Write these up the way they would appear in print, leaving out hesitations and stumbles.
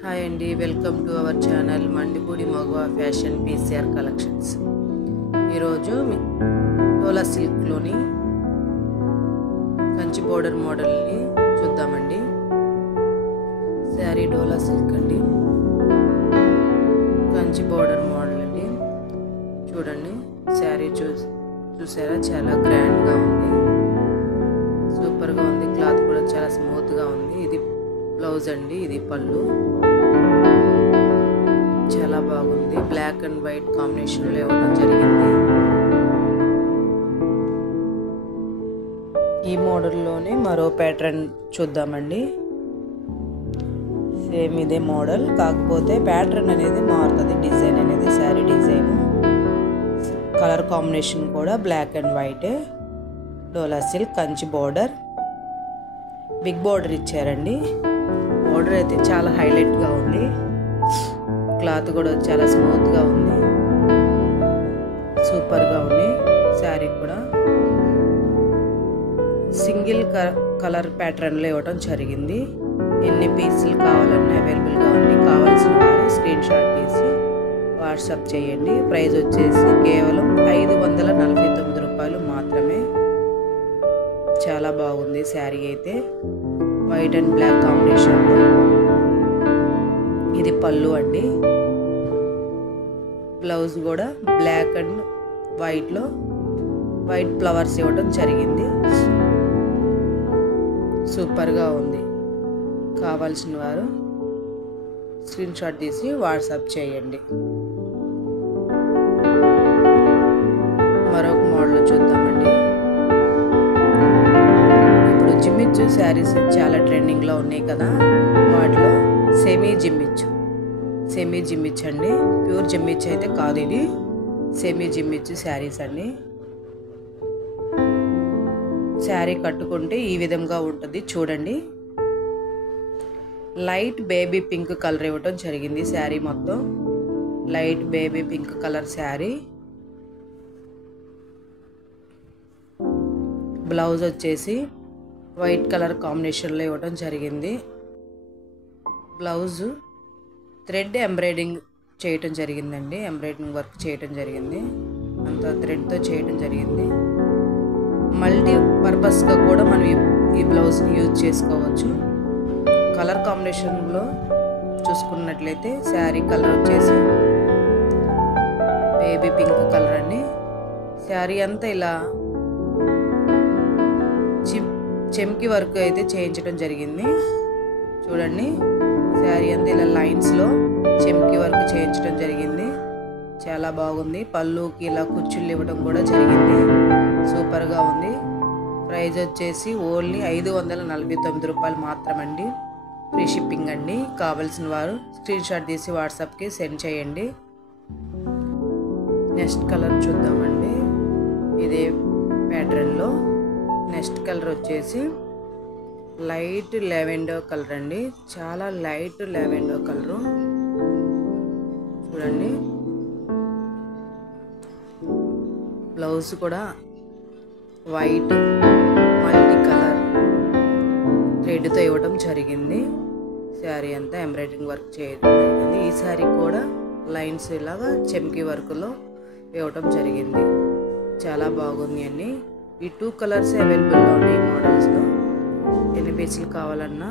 Hi అండి, welcome to our channel Mandipudi మగవా fashion PCR collections. ఈరోజు డోలా సిల్క్లోని కంచి బోర్డర్ మోడల్ని చూద్దామండి. శారీ డోలా సిల్క్ అండి, కంచి బోర్డర్ మోడల్ అండి. చూడండి, శారీ చూసారా, చాలా గ్రాండ్గా ఉంది, సూపర్గా ఉంది. క్లాత్ కూడా చాలా స్మూత్గా ఉంది. ఇది బ్లౌజ్ అండి, ఇది పళ్ళు. చాలా బాగుంది. బ్లాక్ అండ్ వైట్ కాంబినేషన్లో ఇవ్వడం జరిగింది. ఈ మోడల్లోనే మరో ప్యాటర్న్ చూద్దామండి. సేమ్ ఇదే మోడల్, కాకపోతే ప్యాటర్న్ అనేది మారుతుంది. డిజైన్ అనేది శారీ డిజైన్, కలర్ కాంబినేషన్ కూడా black and white. Dola silk Kanchi border, big border ఇచ్చారండి. బోర్డర్ అయితే చాలా హైలైట్గా ఉంది. క్లాత్ కూడా చాలా స్మూత్గా ఉంది, సూపర్గా ఉంది. శారీ కూడా సింగిల్ కలర్ ప్యాటర్న్లో ఇవ్వడం జరిగింది. ఎన్ని పీసులు కావాలన్నా అవైలబుల్గా ఉంది. కావాల్సిన వారు స్క్రీన్ షాట్ తీసి వాట్సాప్ చేయండి. ప్రైస్ వచ్చేసి కేవలం 549 రూపాయలు మాత్రమే. చాలా బాగుంది శారీ అయితే, వైట్ అండ్ బ్లాక్ కాంబినేషన్లో. ఇది పళ్ళు అండి. బ్లౌజ్ కూడా బ్లాక్ అండ్ వైట్లో వైట్ ఫ్లవర్స్ ఇవ్వడం జరిగింది. సూపర్గా ఉంది. కావాల్సిన వారు స్క్రీన్ షాట్ తీసి వాట్సాప్ చేయండి. మరొక మోడల్ చూద్దామండి. ఇప్పుడు జిమ్మిచ్చు శారీస్ చాలా ట్రెండింగ్లో ఉన్నాయి కదా, వాటిలో సెమీ జిమ్మిచ్చు అండి. ప్యూర్ జిమ్మిచ్చు అయితే కాదు, ఇది సెమీ జిమ్మిచ్చు శారీస్ అండి. శారీ కట్టుకుంటే ఈ విధంగా ఉంటుంది. చూడండి, లైట్ బేబీ పింక్ కలర్ ఇవ్వటం జరిగింది. శారీ మొత్తం light baby pink colour sari. Blouse వచ్చేసి వైట్ కలర్ కాంబినేషన్లో ఇవ్వటం జరిగింది. బ్లౌజు థ్రెడ్ ఎంబ్రాయిడింగ్ చేయటం జరిగిందండి. ఎంబ్రాయిడింగ్ వర్క్ చేయటం జరిగింది, అంతా థ్రెడ్తో చేయటం జరిగింది. మల్టీ పర్పస్గా కూడా మనం ఈ బ్లౌజ్ని యూజ్ చేసుకోవచ్చు. కలర్ కాంబినేషన్లో చూసుకున్నట్లయితే శారీ కలర్ వచ్చేసి బేబీ పింక్ కలర్ అండి. శారీ అంతా ఇలా చెమ్కి వర్క్ అయితే చేయించడం జరిగింది. చూడండి, శారీ అంతా ఇలా లైన్స్లో చెమ్కి వర్క్ చేయించడం జరిగింది. చాలా బాగుంది. పళ్ళుకి ఇలా కుచ్చుళ్ళు ఇవ్వడం కూడా జరిగింది. సూపర్గా ఉంది. ప్రైస్ వచ్చేసి ఓన్లీ 549 రూపాయలు మాత్రమండి. ఫ్రీ షిప్పింగ్ అండి. కావాల్సిన వారు స్క్రీన్ షాట్ తీసి వాట్సాప్కి సెండ్ చేయండి. నెక్స్ట్ కలర్ చూద్దామండి. ఇదే ప్యాటర్న్లో నెక్స్ట్ కలర్ వచ్చేసి లైట్ లావెండో కలర్ అండి. చాలా లైట్ లావెండో కలరు. చూడండి, బ్లౌజ్ కూడా వైట్ మల్టీ కలర్ థ్రెడ్తో ఇవ్వడం జరిగింది. శారీ అంతా ఎంబ్రాయిడరింగ్ వర్క్ చేయడం జరిగింది. ఈ శారీ కూడా లైన్స్ ఇలాగా చెమ్కి వర్క్లో ఇవ్వడం జరిగింది. చాలా బాగుంది అండి. ఈ 2 కలర్స్ అవైలబుల్గా ఉన్నాయి మోడల్స్లో. ఎన్ని పీసులు కావాలన్నా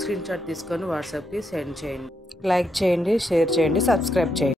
స్క్రీన్ షాట్ తీసుకొని వాట్సాప్కి సెండ్ చేయండి. లైక్ చేయండి, షేర్ చేయండి, సబ్స్క్రైబ్ చేయండి.